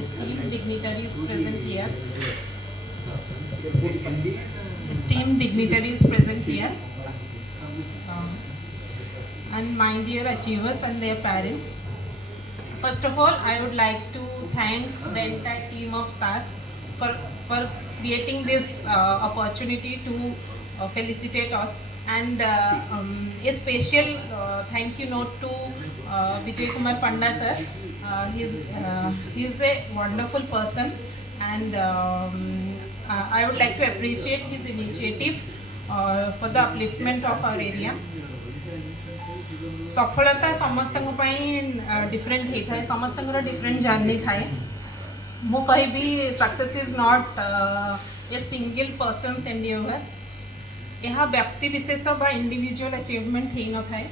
esteemed dignitaries present here, esteemed dignitaries present here, um, and my dear achievers and their parents. First of all, I would like to thank the entire team of SAR for, for creating this opportunity to felicitate us, and a special thank you note to Vijay Kumar Panda sir. He's a wonderful person, and I would like to appreciate his initiative for the upliftment of our area. सफलता समस्त different होता है, समस्त different journey थाए। मु कहि success is not a single person endeavour, यह व्यक्ति विशेष बा इंडिविजुअल अचीवमेंट हो न थाए।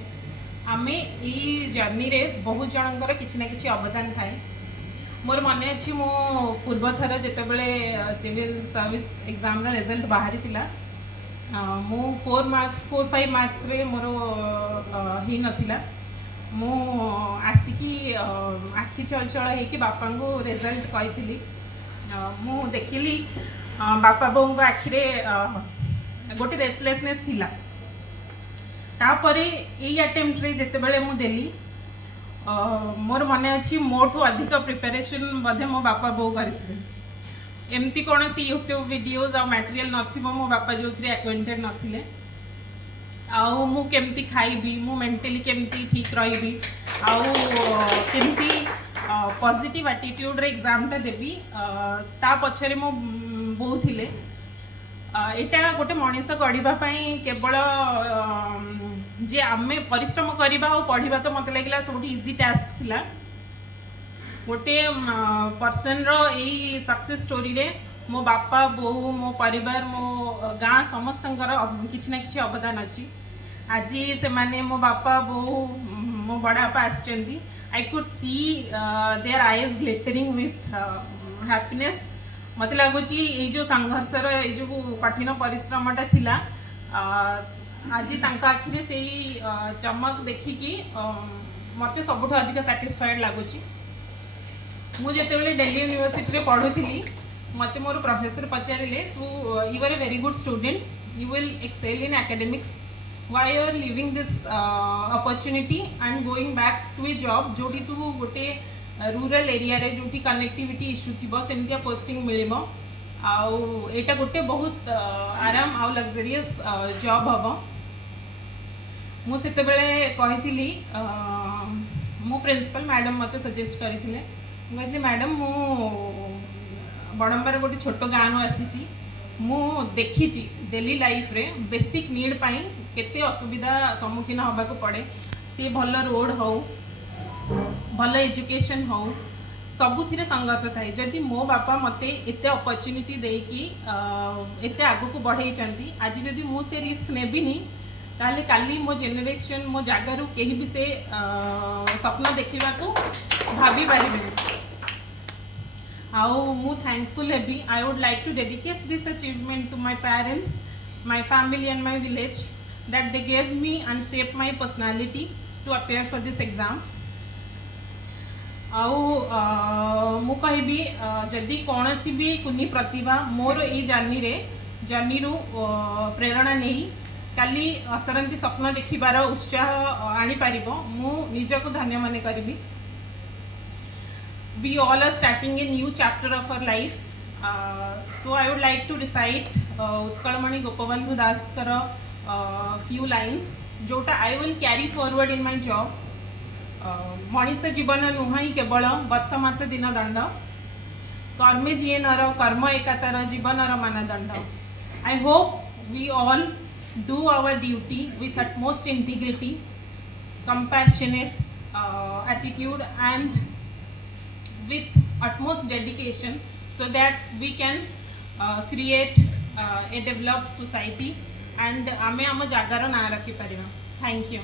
आम ये जर्नी रे बहुत जनकर किसी ना कि अवदान थाए। मोर मन अच्छी मो पूर्व थर जितेबले सिविल सर्विस एग्जाम रिजल्ट बाहरी थिला, मु 4-5 मार्क्स रे मोर ही नथिला। मु आसिकी आखि चलचल होकि बापा को रिजल्ट कही मु देखिली बापा बों को आखिरे गोटे रेस्टलेसनेस थिला। तापरे यही अटेम्प्ट रे जितेबले मु देली, मोर मन अच्छी मोठू अधिक प्रिपेरेशन बोधे मो बापा बो करथिले। एमती कौन सी यूट्यूब वीडियोज आ मटेरियल नथिबो, मो बापा जो एक्वेंटेड नथिले। आउ मु केमती खाइबी, मु मेंटली केमती ठीक रहिबी, आउ केमती पॉजिटिव एटीट्यूड रे एग्जाम ता देबी, ता पछरे मो बहु थिले। एटा गोटे मनीष गढ़ा केवल जे आमे परिश्रम करवा और पढ़ा तो मत लगे सब इजी टास्क थिला। गोटे पर्सन रो यही सक्सेस स्टोरी रे मो बापा बो मो परिवार मो गाँ समस्त किसी ना कि अवदान अच्छी। आज से माने मो बापा बो मो बड़ापा आसचंदी, I could see their eyes glittering with happiness. मत लगुच ये जो संघर्षर ये जो कठिन परिश्रमटा थिला, आज तांका आखिरे से चमक देखिकी मत सबुठ अधिक सैटिस्फाइड लगुच। मुझे दिल्ली यूनिवर्सिटी रे पढ़ुली, मत मोर प्रोफेसर पचारे तू you are a very good student, you will excel in academics, why you are leaving this opportunity and going back to a job जोटी तू गोटे रूरल एरिया रे जोटी कनेक्टिविटी इश्यू थी सेमतिया पोस्टिंग मिलिबो। आउ एटा गोटे बहुत आराम आउ लग्जरियस जॉब हम। मु सेते बेले कहिथिली मो प्रिंसिपल मैडम मते सजेस्ट करथिले, कहली मैडम मु बड़म्बार गोटे छोट गाँव आसी, मु देखी डेली लाइफ रे बेसिक नीड पाई केते असुविधा सम्मुखीन होबाको पड़े। सी भल रोड हो, भल एजुकेशन हो, सबुथिरे संघर्ष थाए। जदि मो बापा मते एते अपॉर्चुनिटी देकी एते आगो को बढ़ाई, आज जदि मु से रिस्क नेबिनी ताले काली मो जेनेरेशन मो जगार कहीं भी से स्वप्न देखा को भाभी पारे। आउ मु थैंकफुल हेबी। I would like to dedicate this achievement to my parents, my family and my village that they gave me and shape my personality to appear for this exam. आउ मु कहबी जदि कौन सी भी कुनी प्रतिभा मोर ये जर्नी रु प्रेरणा नहीं काली असरंती स्वप्न देखिबार उत्साह आनी पारिबो, मु निजको धन्य माने करबी। We all are starting a new chapter of our life, so I would like to recite Utkalamani Gopabandhu Daskar few lines जोटा I will carry forward in my job. Manish जीवन नुह केवल वर्ष मास दिन दंड, कर्मे जीए नर कर्म एकातर जीवनर मानदंड। I hope we all do our duty with utmost integrity, compassionate attitude and with utmost dedication, so that we can create a developed society and आमे आम जगार ना रखी पारिबा। Thank you.